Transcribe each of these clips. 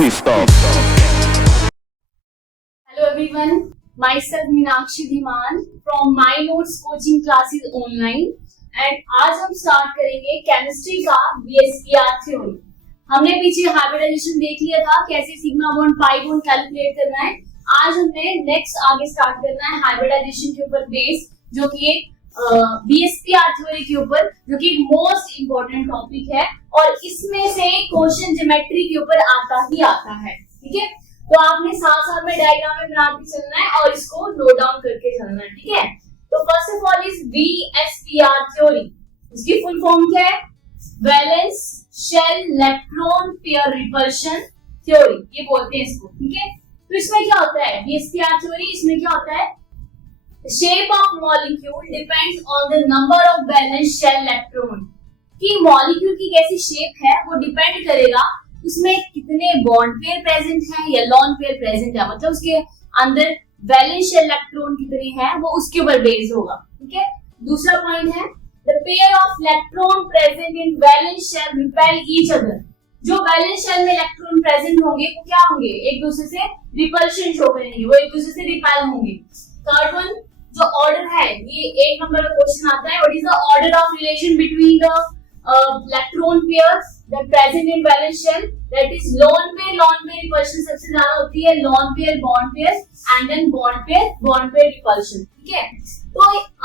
Please stop. Hello everyone, myself Meenakshi Dhiman from My Notes Coaching Classes Online and आज हम start करेंगे chemistry का बीएसपीआर theory. हमने पीछे हाइब्रिडाइजेशन देख लिया था, कैसे sigma bond pi bond calculate करना है। आज हमने नेक्स्ट आगे स्टार्ट करना है हाइब्रिडाइजेशन के ऊपर बेस, जो कि एक बीएसपीआर थ्योरी के ऊपर, जो कि मोस्ट इंपॉर्टेंट टॉपिक है और इसमें से क्वेश्चन ज्योमेट्री के ऊपर आता ही आता है। ठीक है, तो आपने साथ साथ में डायग्राम में बनाते चलना है और इसको नोट डाउन करके चलना है। ठीक है, तो first of all is VSEPR theory. इसकी फुल फॉर्म क्या है? Valence shell electron pair repulsion theory, ये बोलते हैं इसको। ठीक है, तो इसमें क्या होता है बीएसपीआर थ्योरी? इसमें क्या होता है? Shape of molecule depends on the number of valence shell electron. कि मॉलिक्यूल की कैसी शेप है वो डिपेंड करेगा उसमें कितने बॉन्ड पेयर प्रेजेंट हैं या लॉन पेयर प्रेजेंट है, मतलब उसके अंदर वैलेंस शेल इलेक्ट्रॉन कितने हैं वो उसके ऊपर बेस्ड होगा। ठीक है, दूसरा पॉइंट है the pair of electron present in valence shell repel each other. जो वैलेंस शेल में इलेक्ट्रॉन प्रेजेंट होंगे वो क्या होंगे? एक दूसरे से रिपल्शन शो करेंगे, वो एक दूसरे से रिपेल होंगे। थर्ड वन, जो ऑर्डर है, ये एक नंबर का क्वेश्चन आता है, what is the order of relation between the electron pairs that present in valence shell? That is lone pair repulsion सबसे ज्यादा होती है, lone pair bond pair and then bond pair repulsion. ठीक है, तो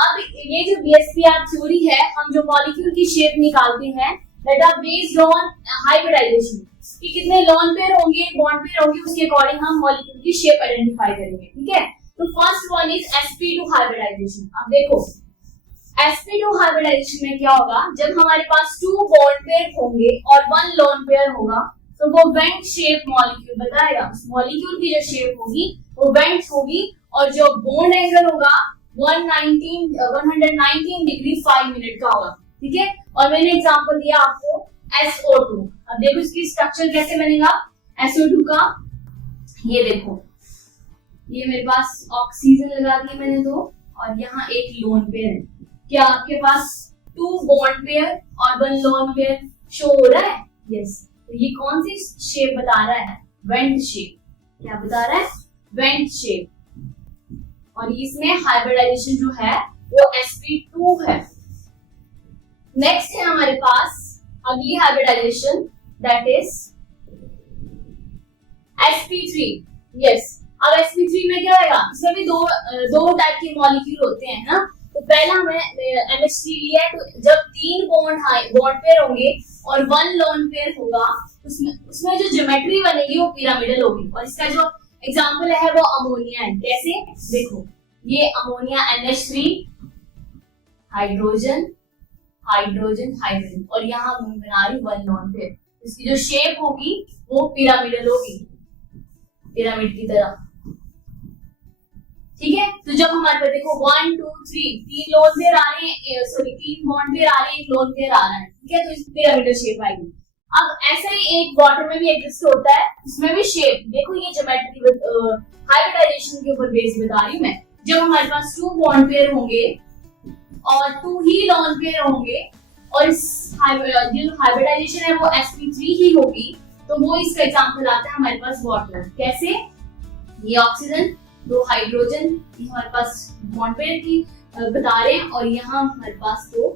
अब ये जो बीएसपीआर थ्योरी है, हम जो मॉलिक्यूल की शेप निकालते हैं that are based on hybridization, कि कितने लोन पेयर होंगे बॉन्ड पेयर होंगे, उसके अकॉर्डिंग हम मॉलिक्यूल की शेप आइडेंटिफाई करेंगे। ठीक है, तो first one is sp2 hybridisation. अब देखो sp2 हाइब्रिडाइजेशन में क्या होगा? जब हमारे पास 2 बॉन्ड पेयर होंगे और 1 लोन पेयर होगा तो वो वेंट शेप मॉलिक्यूल बताएगा। उस मॉलिक्यूल की जो शेप होगी वो वेंट होगी और जो बॉन्ड एंगल होगा 119 डिग्री 5 मिनट का होगा। ठीक है, और मैंने एग्जांपल दिया आपको SO2। अब देखो इसकी स्ट्रक्चर कैसे बनेगा SO2 का। ये देखो, ये मेरे पास ऑक्सीजन लगा दिया मैंने दो, और यहाँ एक लोन पेयर है। क्या आपके पास 2 बॉन्ड पेयर और 1 लोन पेयर शो हो रहा है? यस। तो ये कौन सी शेप बता रहा है? Went shape. क्या बता रहा है? Went shape. और इसमें हाइब्रिडाइजेशन जो है वो sp2 है। नेक्स्ट है हमारे पास अगली hybridisation, that is sp3। Yes, अब sp3 में क्या होगा? इसमें भी दो टाइप के मॉलिक्यूल होते हैं ना। तो पहला हमें NH3 लिया है, तो जब 3 बॉन्ड पेयर होंगे और 1 लोन पेयर होगा उसमें जो ज्योमेट्री बनेगी वो पिरामिडल होगी। और इसका जो एग्जांपल है वो अमोनिया है। कैसे? देखो, ये ammonia NH3 hydrogen hydrogen hydrogen, और यहाँ बना रही 1 लोन पेयर। इसकी जो शेप होगी वो पिरामिडल होगी, पिरामिड की तरह। ठीक है, तो जब हमारे पास देखो 1 2 3 लोन पेयर आ रहे हैं, सॉरी 3 बॉन्ड पेयर आ रहे हैं, एक लोन पेयर आ रहा है। ठीक है, तो इस पिरामिडल शेप आएगी। अब ऐसा ही एक वाटर में भी एग्जिस्ट होता है, इसमें भी शेप देखो, ये ज्योमेट्री हाइब्रिडाइजेशन के ऊपर बेस बता रही हूं मैं। जब हमारे पास 2 बॉन्ड पेयर होंगे और 2 ही लोन पेयर होंगे और इस जो हाइब्रिडाइजेशन है वो sp3 ही होगी, तो वो इसका एग्जांपल आता है हमारे पास वाटर। कैसे? ये ऑक्सीजन, 2 हाइड्रोजन, ये हमारे पास बॉन्ड पेयर की बता रहे हैं, और यहाँ हमारे पास 2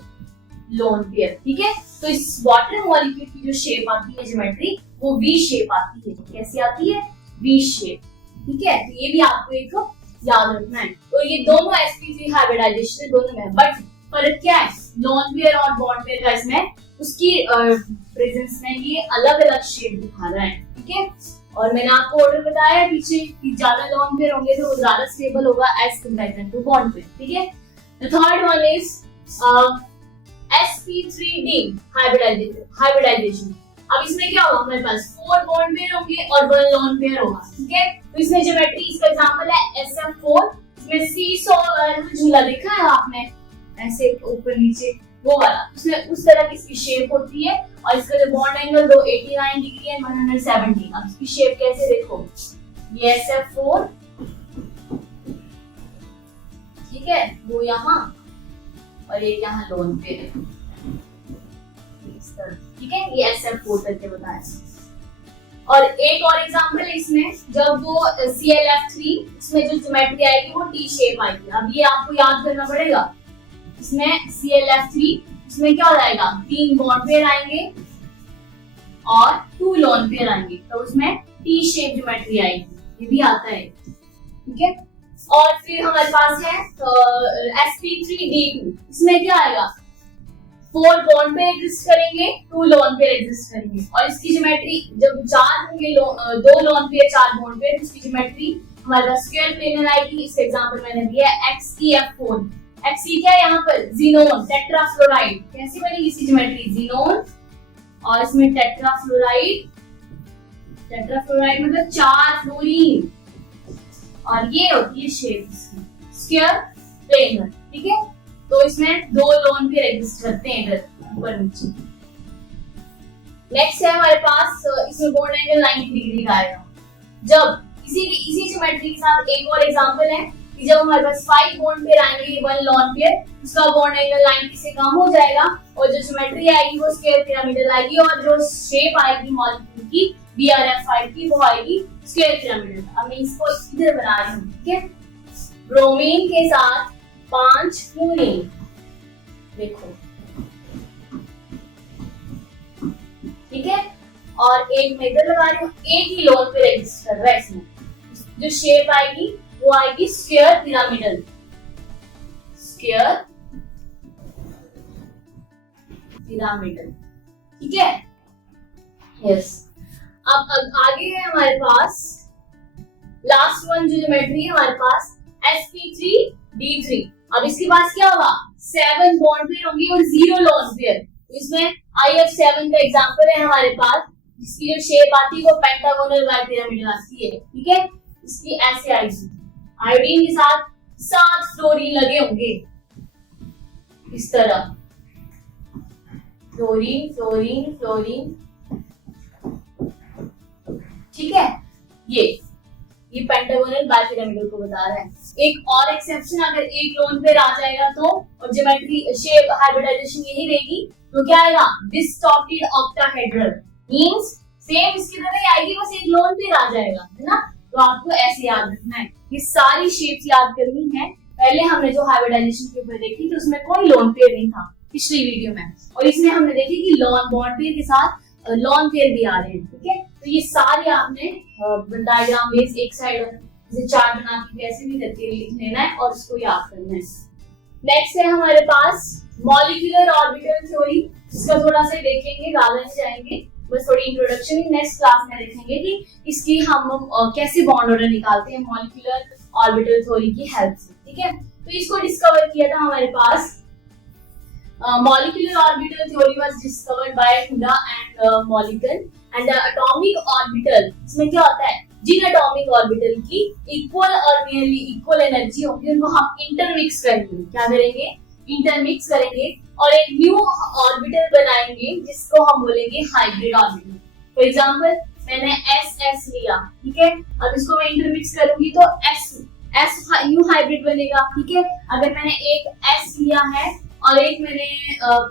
लोन पेयर। ठीक है, तो इस वाटर मॉलिक्यूल की जो शेप आती है ज्योमेट्री वो वी शेप आती है। कैसी आती है? V shape. ठीक है, तो ये भी आपको एक याद रखना है। तो ये दोनों sp3 हाइब्रिडाइजेशन है, दोनों में, बट फर्क क्या है? लोन पेयर और बॉन्ड पेयर का इसमें उसकी प्रेजेंस में ये अलग अलग शेप दिखा रहा है। ठीक है, और मैंने आपको ऑर्डर बताया है पीछे कि ज्यादा लोन पेयर होंगे तो वो ज्यादा स्टेबल होगा as comparison to bond pair. ठीक है, the third one is sp3d hybridization. अब इसमें क्या होगा? हमारे पास 4 बॉन्ड पेयर होंगे और 1 लोन पेयर होगा। ठीक है, तो इसमें ज्योमेट्री, इसका एग्जांपल है SF4। इसमें सीसॉ झूला देखा है आपने, ऐसे ऊपर नीचे वो वाला, उसमें उस तरह की इसकी शेप होती है। और इसका जो बॉन्ड एंगल 289 डिग्री है 170। अब इसकी शेप कैसे देखो, ये SF4, ठीक है, वो यहाँ और ये यहाँ लोन पेयर है। ठीक है, ये SF4 करके बताया। और एक और एग्जांपल है इसमें, जब वो ClF3 इसमें जो ज्योमेट्री आएगी वो टी शेप आएगी। अब ये आपको याद करना पड़ेगा, इसमें ClF3 इसमें क्या हो जाएगा, 3 बॉन्ड पेयर आएंगे और 2 लोन पेयर आएंगे, तो उसमें टी शेप ज्योमेट्री आएगी, ये भी आता है। ठीक है, और फिर हमारे पास है sp3d2, इसमें क्या आएगा, 4 बॉन्ड पेयर एग्जिस्ट करेंगे, 2 लोन पेयर एग्जिस्ट करेंगे, और इसकी ज्योमेट्री जब 4 होंगे, 2 लोन पेयर 4 बॉन्ड पेयर, उसकी ज्योमेट्री हमारे पास स्क्वायर प्लेनर आएगी। इसका एग्जांपल मैंने दिया है XeF4। Xe क्या है यहाँ पर, जीनोन टेट्राफ्लोराइड। कैसी बनेगी इसकी ज्योमेट्री, जीनोन और इसमें टेट्राफ्लोराइड, टेट्राफ्लोराइड मतलब 4 फ्लोरीन, और ये होती है शेप इसकी स्क्वायर प्लेनर। ठीक है, तो इसमें 2 लोन पेयर एग्जिस्ट करते हैं इधर ऊपर नीचे। नेक्स्ट है हमारे पास, इसमें बॉन्ड एंगल 90 डिग्री का आएगा। जब इसी ज्योमेट्री के साथ एक और एग्जांपल है कि जब हमारे पास 5 बॉन्ड पेयर आएंगे, 1 लोन पेयर, उसका बॉन्ड एंगल 90 से कम हो जाएगा, और जो ज्योमेट्री आएगी वो स्क्वायर पिरामिडल आएगी, और जो शेप आएगी मॉलिक्यूल की BrF5 की वो आएगी स्क्वायर पिरामिडल। अब मैं इसको इधर बना रही हूँ। ठीक है, ब्रोमीन के साथ 5 फ्लोरीन, देखो, ठीक है, और एक मैं इधर लगा रही हूँ, एक ही लोन पे एग्जिस्ट कर रहा है। इसमें जो शेप आएगी वो आएगी स्क्वायर पिरामिडल, स्क्वायर पिरामिडल। ठीक है, यस। अब आगे है हमारे पास लास्ट वन जो ज्योमेट्री है हमारे पास sp3d3। अब इसके पास क्या होगा, 7 बॉन्ड पेयर होंगे और 0 लोन पेयर। इसमें IF7 का एग्जांपल है हमारे पास, इसकी जो शेप आती है वो पेंटागोनल बाइपिरामिडल आती है। ठीक है, इसकी ऐसे आएगी, आयोडीन के साथ 7 फ्लोरीन लगे होंगे इस तरह, फ्लोरीन फ्लोरीन फ्लोरीन। ठीक है, ये पेंटागोनल बाइपिरामिडल को बता रहा है। एक और एक्सेप्शन, अगर एक लोन पेयर आ जाएगा तो, और ज्योमेट्री शेप हाइब्रिडाइजेशन यही रहेगी, तो क्या आएगा, डिस्टॉर्टेड ऑक्टाहेड्रल, मींस सेम इसकी तरह ही आएगी, बस एक लोन पेयर आ जाएगा, है ना। तो आपको ऐसे याद रखना है, ये सारी शेप्स याद करनी है। पहले हमने जो हाइब्रिडाइजेशन के ऊपर देखी थी उसमें कोई लोन पेयर नहीं था पिछली वीडियो में, और इसमें हमने देखी कि लोन बॉन्ड पेयर के साथ लोन पेयर भी आ रहे हैं। ठीक है, तो ये सारे आपने डायग्राम बेस एक साइड जैसे चार्ट बना के कैसे भी करके लिख लेना है और उसको याद करना है। नेक्स्ट है हमारे पास मॉलिक्यूलर ऑर्बिटल थ्योरी, इसका थोड़ा सा देखेंगे, ज्यादा नहीं जाएंगे, बस थोड़ी इंट्रोडक्शन ही। नेक्स्ट क्लास में देखेंगे कि इसकी हम कैसे बॉन्ड ऑर्डर निकालते हैं मॉलिक्यूलर ऑर्बिटल थ्योरी की हेल्प से। ठीक है, तो इसको डिस्कवर किया था हमारे पास, molecular orbital theory was discovered by Huda and Mulliken, and the atomic orbital, इसमें क्या होता है, जिन एटॉमिक ऑर्बिटल की इक्वल और नियरली इक्वल एनर्जी होगी उनको हम इंटरमिक्स करेंगे। क्या करेंगे, इंटरमिक्स करेंगे और एक न्यू ऑर्बिटल बनाएंगे जिसको हम बोलेंगे हाइब्रिड ऑर्बिटल। फॉर एग्जांपल मैंने SS लिया, ठीक है, अब इसको मैं इंटरमिक्स करूंगी तो S न्यू हाइब्रिड बनेगा। ठीक है, अगर मैंने एक S लिया है और एक मैंने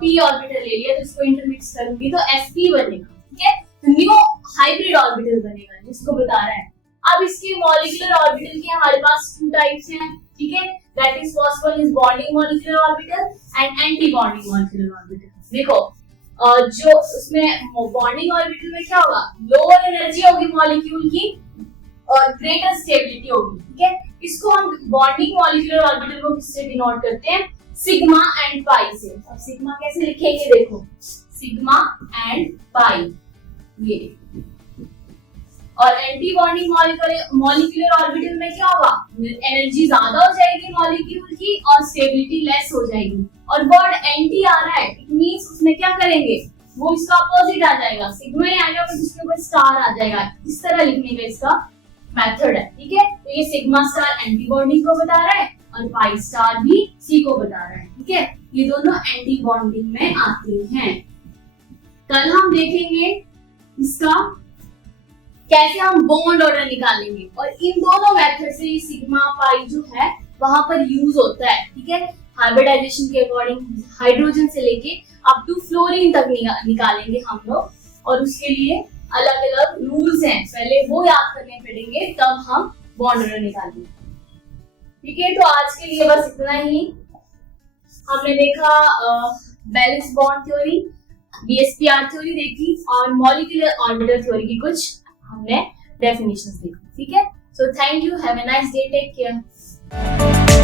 p ऑर्बिटल ले लिया तो इसको इंटरमिक्स करूंगी तो sp बनेगा। ठीक है, तो न्यू हाइब्रिड ऑर्बिटल बनेगा जिसको बता रहा है। अब इसके मॉलिक्यूलर ऑर्बिटल के हमारे पास 2 टाइप्स हैं। ठीक है, that is first one is bonding molecular orbital and anti bonding molecular orbital. देखो जो उसमें बॉन्डिंग ऑर्बिटल में क्या होगा, लोअर एनर्जी होगी मॉलिक्यूल की और ग्रेटर स्टेबिलिटी होगी। ठीक है, इसको हम बॉन्डिंग मॉलिक्यूलर ऑर्बिटल को किससे डिनोट करते हैं, सिग्मा एंड पाई से। अब सिग्मा कैसे लिखेंगे, देखो सिग्मा एंड पाई ये। और एंटी बॉन्डिंग मॉलिक्यूलर ऑर्बिटल में क्या होगा, एनर्जी ज्यादा हो जाएगी मॉलिक्यूल की और स्टेबिलिटी लेस हो जाएगी। और वर्ड एंटी आ रहा है, इट मींस उसमें क्या करेंगे, वो इसका अपोजिट आ जाएगा, सिग्मा ही आएगा पर जिसके ऊपर स्टार आ जाएगा। इस तरह लिखने का इसका मेथड है। ठीक है, तो ये सिग्मा स्टार एंटी बॉन्डिंग को बता रहा है और पाई स्टार भी सी को बता रहा है। ठीक है, ये दोनों एंटी बॉन्डिंग में आते हैं। कल हम देखेंगे इसका कैसे हम बॉन्ड ऑर्डर निकालेंगे और इन दोनों मेथड से सिग्मा पाई जो है वहां पर यूज होता है। ठीक है, हाइब्रिडाइजेशन के अकॉर्डिंग हाइड्रोजन से लेके अप टू फ्लोरीन तक निकालेंगे हम लोग, और उसके लिए अलग अलग रूल्स हैं, पहले वो याद करने पड़ेंगे तब हम बॉन्ड ऑर्डर निकालेंगे। ठीक है, तो आज के लिए बस इतना ही। हमने देखा बैलेंस बॉन्ड थ्योरी, बीएसपीआर थ्योरी देखी और मॉलिक्यूलर ऑर्बिटल थ्योरी की कुछ हमने डेफिनेशंस देखी। ठीक है, so thank you, have a nice day, take care.